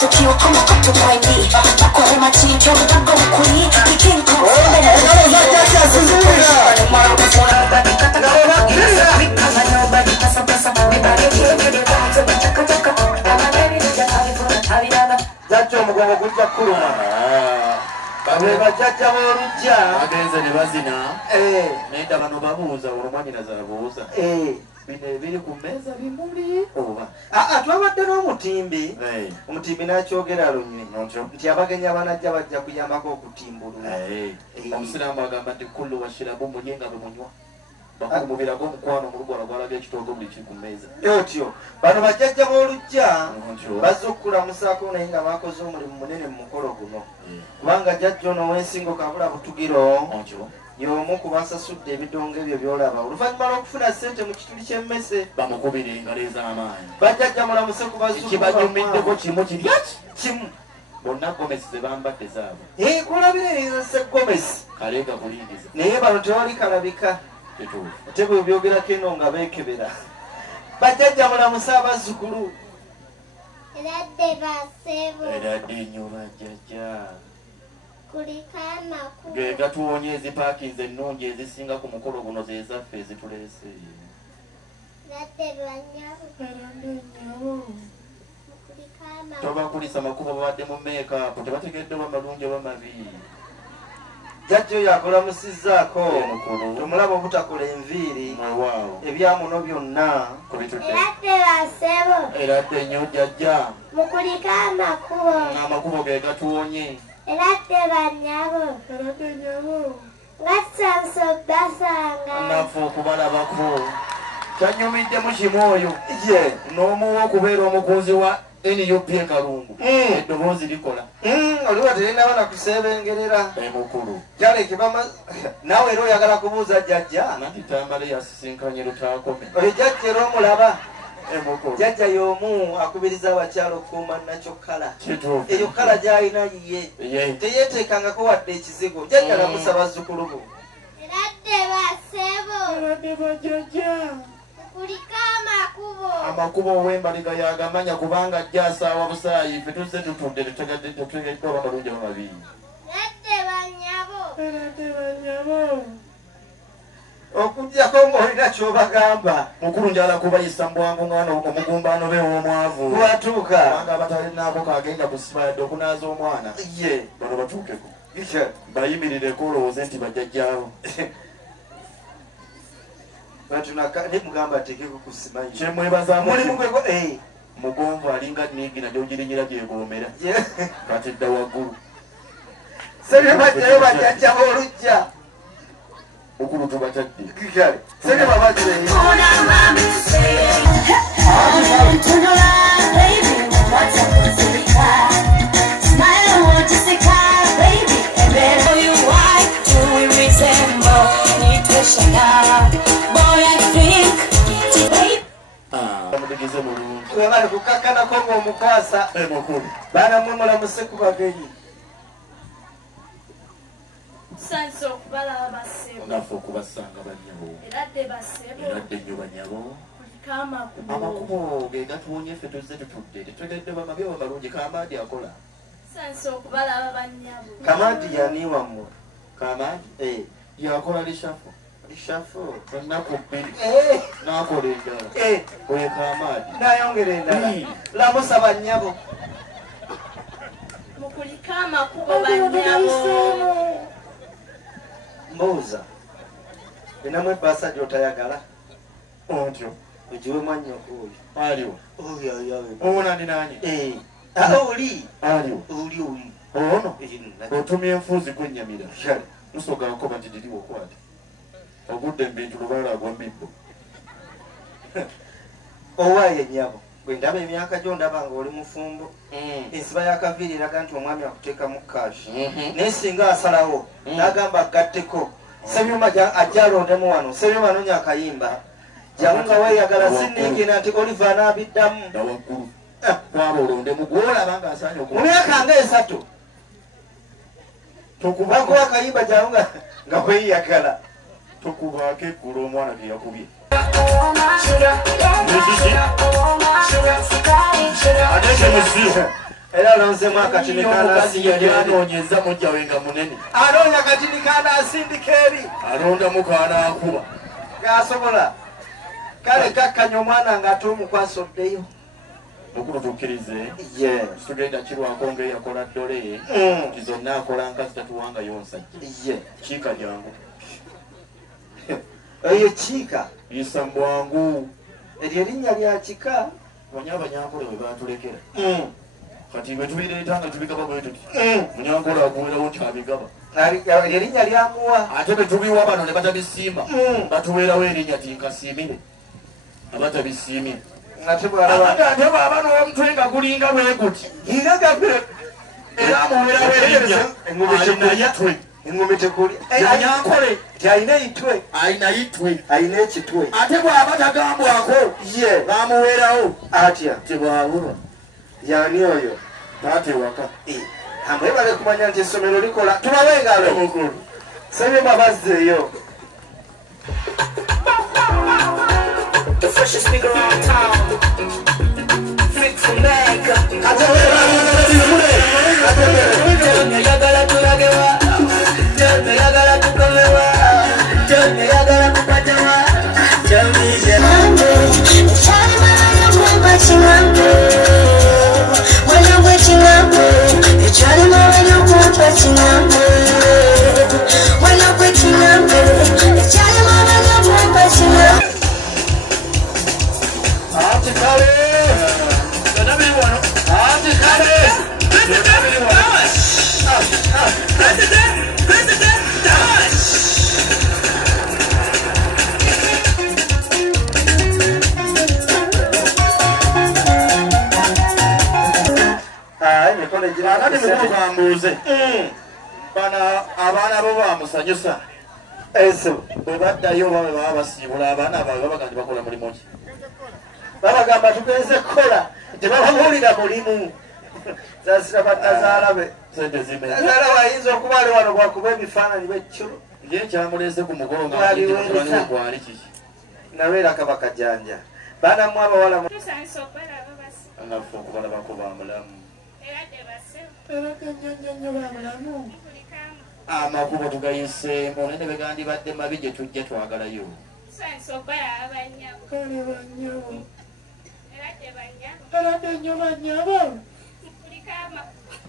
Tukio kama kutu kwaini kwa hema chincho mtago mkuli ikinko Jacho mgongo kuja kuruma Babeba jaja boruja agenze ne bazina nenda bano babuuza olumwanyi nazabuuza bine biri ku meza bimuli oba twabadde n'omutimbi omutimbi n'akyogera lunywe nti abagenya banajja bajja kuyambako okutimbulula omusiraamu agamba nti kullu washirabu mulye nga bwe munywa bakumubirago omukwano mu lugwala gwalaga ekitoogo buli kiri ku mmeeza otyo bano bajjajja b'olujja bazze okukulamusaako naye nga bakoze omulimu munene mu mukolo guno kubanga jjajja ono w'ensingo kabula butugiro y'omu ku basasudde ebidongo ebyo by'olaba oluvannyuma lw'okufuna ssente mu kituli ky'emmese bamukubira engalo ez'amaanyi bajjajja mulamuse ku bazukkibajumiddeko kimu kiryaki kimu bonna gomesi ze bambadde zaabo kulabira eyinza gomesi kaleega kulingiza naye bano tewali kalabika ate bwe byogerako eno nga beekebera bajjajja mulamuse abazzukulu eradde basebo eradde nnyo bajjajja kulikana ge gatuwonya ezipaakinze ennungi ezisinga ku mukolo guno ze zaffe ezituleese eradde banyabo kulikana tobakulisa makubo babadde mu meekaapu tebategedde oba malungi oba mabi jjajja oyo akulamusizzaako tomulaba obutakola enviiri ebyamuno byonna eradde basebo eradde nnyo jjajja mukulika amakubo amakubo ge gatuwonye eradde banyabo nga tusanse obbasanga naffe okubalabako kyanyumiddemu kimu oyo n'omuwa okubeera omukunzi wa NUP Kalungu eddoboozi likola oliwa terinawo nakusebengerera emukulu kyalekebama nawe era oyagala kubuuza jjajja nanti tambale yasisinkanye lutaakome oyo jjajja era omulaba jjajja y'omu akubiriza abakyala okukuuma nakyo kala eyo kala gy'alina yiye teyeeteekangako wadde ekizigo jjajja lamusa bazzukulu bo eradde basebo eradde bajjajja kulika amakubo amakubo ow'embaliga yagamanya kubanga ajja asaawa busaayi ffe tuzze tutudde tetutegeddwa bamalungi bamabi eradde banyabo okujjako ng'olina ky'obagamba mukulu njala kubayisa mbwangu ng'ano omugumbaano be w'omwavu bwatuuka kubanga abatalinaako kagenda kusiba yadde okunaaza omwana bano batuukeko bayimirireko olowooze nti bajjajjaawo nemugamba ateekeko ku simanyi kyemwebazaamulimugwego mugonvu alinga nigina gyogirinyira gyegomera kati dda waggulu sebye bajjayo bajjajja b'olujja mukulu tubatadde sebye babajjayo bali kukakkanako ng'omukwasa baana mmwe mulamuse ku bagenyi tusanze okubalaba basebo naffe okubasanga bannyabo eradde basebo eradde nnyo bannyabo kuliko amakubo amakubo ge gatuwonye ffe tuzze tutudde tetutegedde bamabi oba malungi kamadi akola tusanze okubalaba bannyabo kamadi yani wammwe kamadi yakola lishafu ennaku bbiri n'akola endala oyo kamadi nayongera endala lamusa bannyabo mukuliko amakubo bannyabo mbuuza enamu ebbaasa gy'otayagala ontyo ogiwe mwannyoko oyo aliwo onani nani oli aliwo oli ono otumya enfuuzi gwennyamira nsogako bati diriwo kwati ogudde mbintu lubala agwa mibbo owaayo ennyabo bwe ndaba emyaka gyo ndaba ng'oli mufumbo ensiba y'akaviiri eraga nti omwami akuteekamu kashi naye singa asalawo n'agamba agatteko sebyuma ajja alondemu wano sebyuma anonya akayimba jangu nga weeyagala siningina nti oliva anaabiddamu waggulu kwaba olondemu gwolaba nga asaanye mu myaka nga esatu bakuba akayimba jangu nga weeyagala tokubaako eggulu omwana ge yakubye era alonzemu akatini omukazi yali anoonyeza mujja wenga munene anoonya katini kaana asindika eri alondamu kaana akuba ng'asobola kale kakkanya omwana ng'ate omukwasa oddeyo mukulu tukkirize ye tugenda kirwako ng'eyakola ddole nti zonna akola nkazi tatuwangayo nsajja ye kiika jangu eyo kiika isa mbwangu eryo erinnya lya kika banya abanyankole bwe batulekera kati bwe tubireeta nga tubigaba bwe tuti munyankole akuwerawo nti abigaba eryo erinnya lyamuwa ate bwe tubiwa bano ne batabisiima batuweerawo erinnya ti nkasiimire abatabisiimire ate bw'aba n'omutwe nga gulinga bwe guti era amuweerawo erinnya alinayitwe engumi tekuli munyankole ti alina eitwe alina yitwe alina ekitwe ate bw'aba tagambwako ye bamuweerawo atya tebwabulwa yani oyo taate waka amwebale kumanya nti essomero likola tubawe engalo mukulu sabye babazzeeyo The freshest nigga around town. Fix from Mecca. abaana bo bamusanyusa eso bwe baddayo babe baba basiibula abaana baabwe babaga nti bakola mulimu ki babagamba tugenze kukola tebababuulira mulimu zasira batazaalabe sente zimenya azaala wayinza okuba ali wano gwakuba ebifaananyi b'ekikiro ye ekyamuleese ku mugolo nga gwali kiki nabeera kabakajanja baanamu abawala naffe okubalabako bamulamu amakubo tugayiseemu naye ne begandibadde mabi gye tujja twagalayo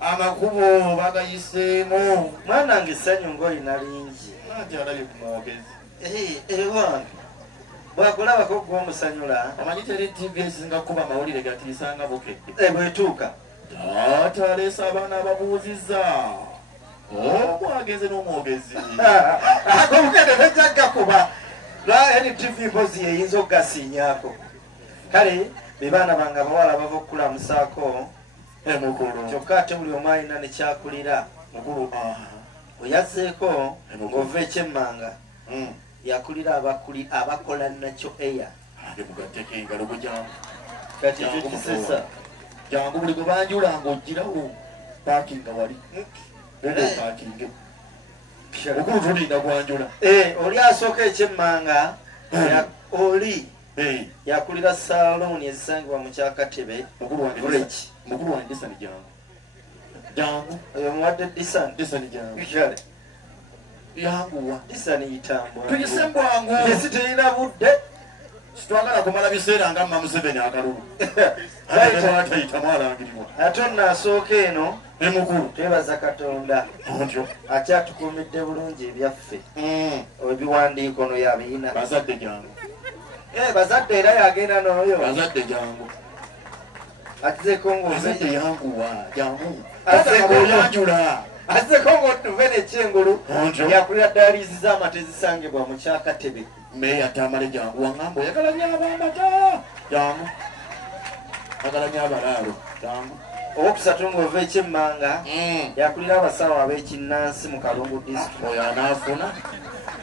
amakubo bagayiseemu mwana nge essanyu ng'olina lingi ati alabye ku mwogezi ewange bwakulabako gw'omusanyula omanyi teri tv esinga kuba amawulire gatiisanga bukedde bwetuuka taata aleese abaana ababuuzizza omwageze n'omwogezi akobukede bejjaggakuba lwa NTV mpozi yeyinza okugasiinyaako kale be baana bange abawala bava okukulamusaako emukulu kyokka ate buli omu alina nekyakulira mukulu oyazzeeko ng'ova ekyemmanga yakulira abakola nakyo eya ate mugatteko engalo gujangu kati ekyo kisesa jangu buli gwe banjulanga ogirawo paakinga wali pakinge mukulu tulinda gwanjula oli asooka ekyemmanga oli yakulira salooni ezisangibwa mu kyakatebe mukulu wange disani jangu omuwadde disani jangu yanguwa disani yitambula tuyise mbwangu esi terina budde kitwagala kumala biseera nga Museveni akalulu atayitamu alangirirwa ate onasooka eno emukulu twebaza Katonda ontyo akyatukuumidde bulungi ebyaffe ebiwandiiko no yabiyina bazadde jangu bazadde era yagenda n'oyo bazadde jangu azzeeko bazadde yanguwa jangu oyanjula azzeeko ng'otuve nekyengulu yakulira dalizi z'amata ezisangibwa mu kyakatebe meya tamale jangu waŋŋamba oyagala nnyo abamata jangu agala nnyo abalaalo jangu owokusatu ng'ova ekyemmanga yakulira abasawo ab'ekinnansi mu Kalungu disitulikiti oyo anaafuna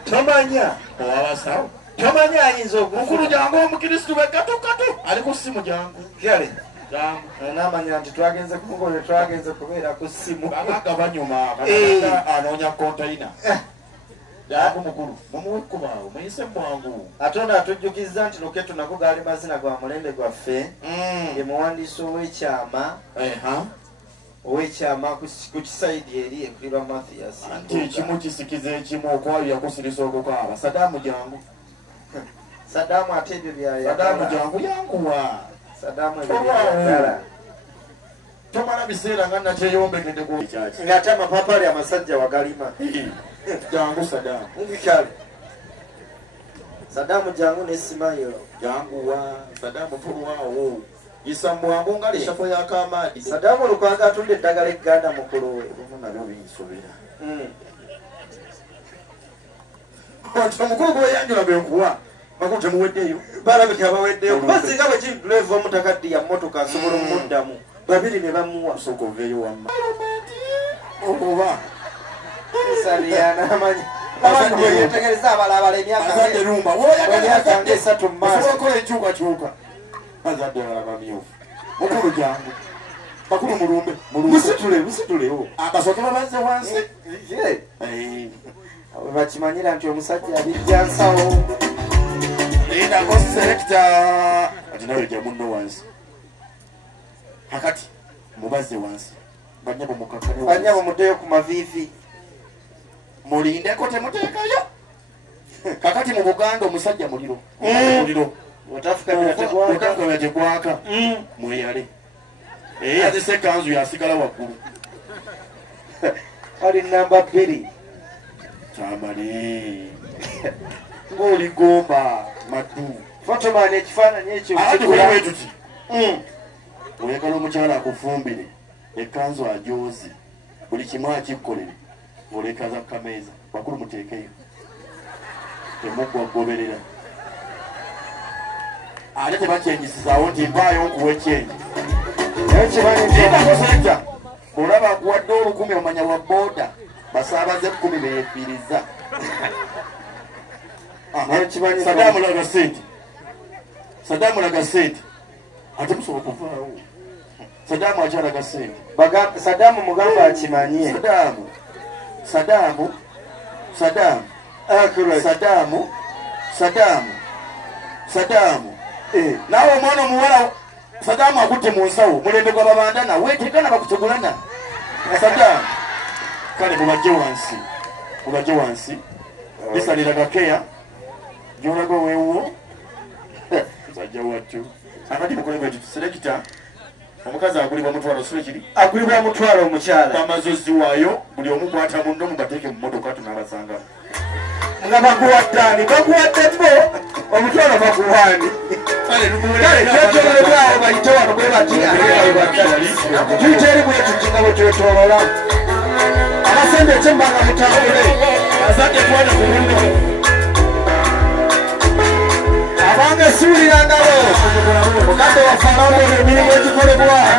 tomanya owabasawo tomanya ayinza mukulu jangu omukristu bwe katukatu ali ku ssimu jangu kale jangu namanya nti twagenze kumugole twagenze kubeera ku ssimu bagaga banyuma anoonya kontayina jangu mukulu mumuwekubaawo muyise bwangu ate ono atujjukiza nti Luketo nago gaali mazina gwa mulembe gwaffe ye muwandiisi ow'ekyama owekyama ku kisaidi eri ekulirwa Mathias anti ekimu kisikiza ekimu okwabya kusirisa okukaaba Saddam jangu Saddam ate ebyo byayagala Saddam jangu yanguwa Saddam ebyo byayagala tomala biseera nga nakyeyombekedde ng'ate amapapali amasajja wagalima jangu Saddam ngikale Saddam jangu n'esimayo janguwa Saddam tulwawo isa mwangu nga leshafo y'akamaadi Saddam olukwanga atunda eddagala egganda mukulu we nabyo binsobera kati omukulu gweyanjula benkuwa makulu temuweddeyo balabika abaweddeyo kuba singa bwe kiri drive omutakaddi ya mmotoka asobola omuddamu babiri ne bamuwa sooka oveeyo wamma oba saliyana amanyi abantu yetegereza abalabala azadde lumba emyaka nga esatu mu maaso okola enkyukakyuka azadde balala bamyufu mukulu jangu bakulu mulumbe musitulewo abasoke babazze wansi bakimanyira nti omusajja abijja nsawo lindako selekita ati nawe jja munno wansi kakati mubazze wansi banyabo mukakane banyabo muddeyo ku maviivi mulindeko temuteekayo kakati mu Buganda omusajja muliro otafukamira tegwaka mweyale azise ekanzu yasigala waggulu ali namba 2 kyamale ng'oligomba maddu fotoman ekifaananyi ekyo atukulawe tuti oyagala omukyala akufumbire ekanzu ajoozi buli kimu akikkolere oleka za kameeza bakulu muteekeyo temuggwagoberera ate tebakyenyisizaawo nti mpaayo nkuwa ekyenyi ekibaniakoseja olaba akuwadde olukumi omanya wa booda basaabaze 10 beefiriza Saddam laga sente ate musobola kuvaawo Saddam akyalaga sente Saddam mugamba akimanye Saddam naawe omwana omuwala Saddam akutte mu nsawo mulembe gwa babandana weetekana bakutegulana Saddam kale mubajje wansi bisalira gakeya gyolaga oweewo sajja wattu akati mukolebwe tuselekita omukazi agulibwa mutwalo sule kiri agulibwa mutwalo omukyala amazozi waayo buli omu kwata mundo mubateeke mu motoka tunabasanga nga baguwaddani baguwaddeko omutwalo baguwani kale kyetololebwawo bayite wano bwe bati tuyiteri bwe tukinga bwe twetolola abasembe ekyembanga mutambule azadde kwana ku mundo abange suulira ngalo muganda wafanawo emirimu egikolebwa